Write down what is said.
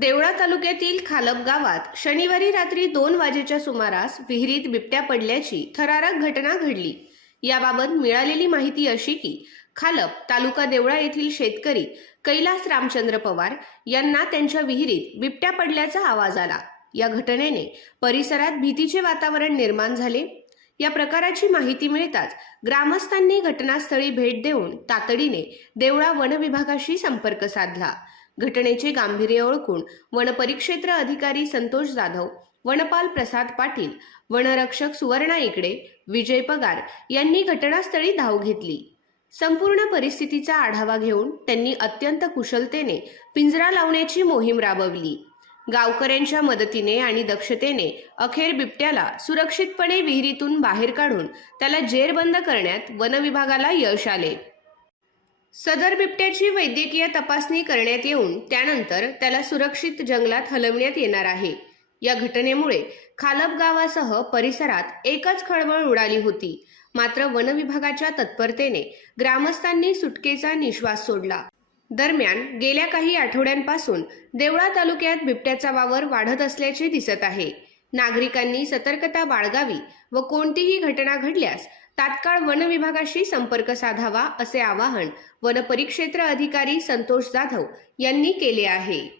देवळा तालुक्यातील खालप गावात शनिवारी रात्री दोन वाजेच्या सुमारास विहिरीत बिबट्या पडल्याची थरारक घटना घडली. याबाबत मिळालेली माहिती अशी की खालप तालुका देवळा येथील शेतकरी कैलास रामचंद्र पवार यांना त्यांच्या विहिरीत बिबट्या पडल्याचा आवाज आला. या घटनेने परिसरात भीतीचे वातावरण निर्माण झाले. या प्रकाराची माहिती मिळताच ग्रामस्थांनी घटनास्थळी भेट देऊन तातडीने देवळा वन विभागाशी संपर्क साधला. घटनेचे गांभीर्य ओळखून वनपरिक्षेत्र अधिकारी संतोष जाधव वनपाल प्रसाद पाटील वनरक्षक सुवर्णा इकडे विजय पगार यांनी घटनास्थळी धाव घेतली. संपूर्ण परिस्थितीचा आढावा घेऊन त्यांनी अत्यंत कुशलतेने पिंजरा लावण्याची मोहीम राबवली. गावकऱ्यांच्या मदतीने आणि दक्षतेने अखेर बिबट्याला सुरक्षितपणे विहिरीतून बाहेर काढून त्याला जेरबंद करण्यात वनविभागाला यश आले. सदर बिबट्याची वैद्यकीय तपासणी करण्यात येऊन त्यानंतर त्याला सुरक्षित जंगलात हलवण्यात येणार आहे. या घटनेमुळे खालप गावासह परिसरात एकच खळबळ उडाली होती. मात्र वनविभागाच्या तत्परतेने ग्रामस्थांनी सुटकेचा निश्वास सोडला. दरम्यान गेल्या काही आठवड्यांपासून देवळा तालुक्यात बिबट्याचा वावर वाढत असल्याचे दिसत आहे. नागरिकांनी सतर्कता बाळगावी व कोणतीही घटना घडल्यास तात्काळ वन विभागाशी संपर्क साधावा असे आवाहन वनपरिक्षेत्र अधिकारी संतोष जाधव यांनी केले आहे.